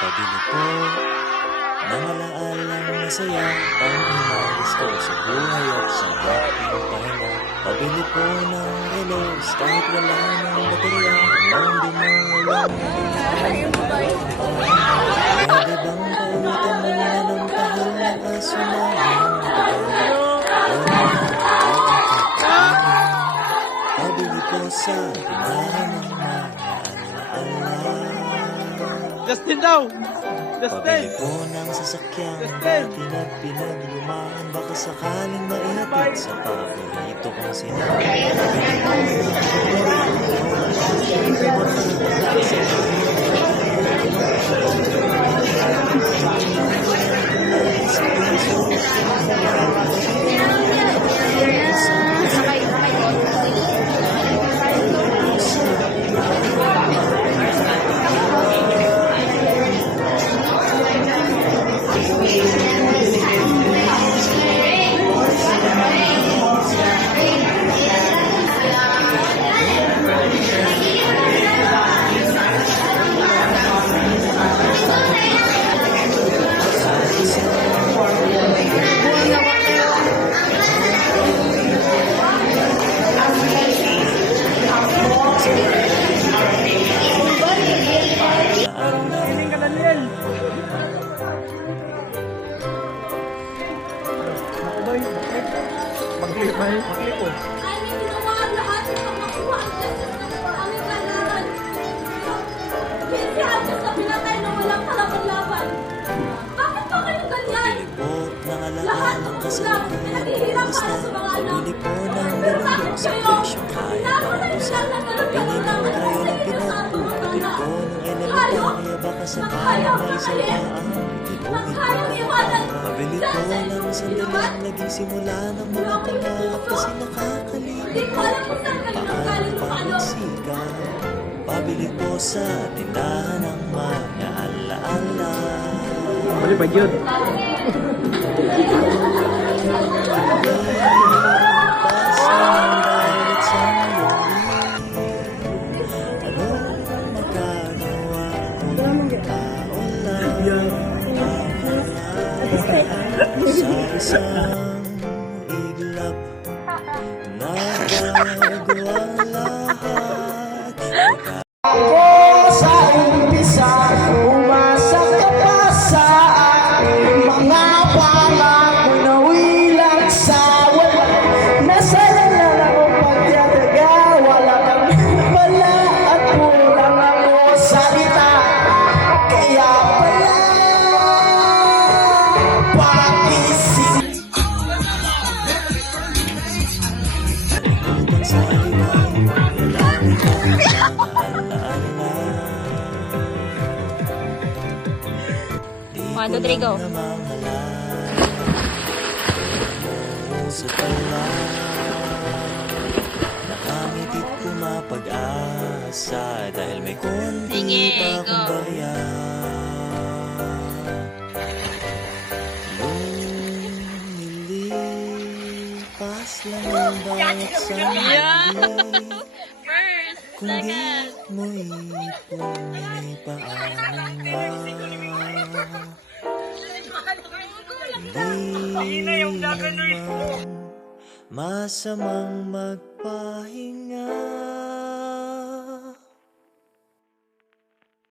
Pabili po ng alaalang masaya, pang-inalis ko sa buhay at sa aking pahinga. Pabili po ng relos kahit wala ng baterya, nang dumulong. Pwede bang pautan mo na ng kahal ng aso namin? Pabili po sa tindahan ng mga alaala. Justin daw! Pabili po ng sasakyang natin at pinaglumaan, baka sakaling maihatid sa paborito kong sinabi. Maglipod. Ay, may ginawa ang lahat upang makuha ang justice ng aming kailangan. Hindi halos na pinatay na walang kalaban-laban. Bakit ba kayo ganyan? Pabili po ng Lahat alaalang ng kasama ulam, pinaghihirap para sa mga anak. Pabili po ng Pero bakit dalawang sa kayo? presyong kaya Naroon ng na usa. lang na Pabili ng ganun-ganun trayo ng lang pinagpo. Pabili po ng Tayo? elementarya, baka sakaling Nagkayang may mahalin. salbaan. Nagkayang iwanan. Pabili po ng sandaling naging simula ng mga pangarap kasi nakakalimot. Hindi ko alam kung saan kayo nanggaling mo paano. Pagsigaw, pabili po sa tindahan ng mga alaala. Mali pa yun. Pasang bawat sandali, anong magagawa kung tao lang sa isang iglap, nagagawa lahat. Sa umpisa, umasa ka pa sa aking mga pangako na wilang sa wala. Nasaan na lang ang pagtiyataga, wala kang pala at kulang ako salita. Kaya pala, pag-isip. Hanggang sa iba'y walang alaala. 1, 2, 3, go. Sa tala, nakangiti't pumapag-asa dahil may konti Sige, pa akong go. barya. Lumilipas lang ang bawat sandali. First, Kung di second. mo ipon, may paano na? Hindi naman masamang magpahinga.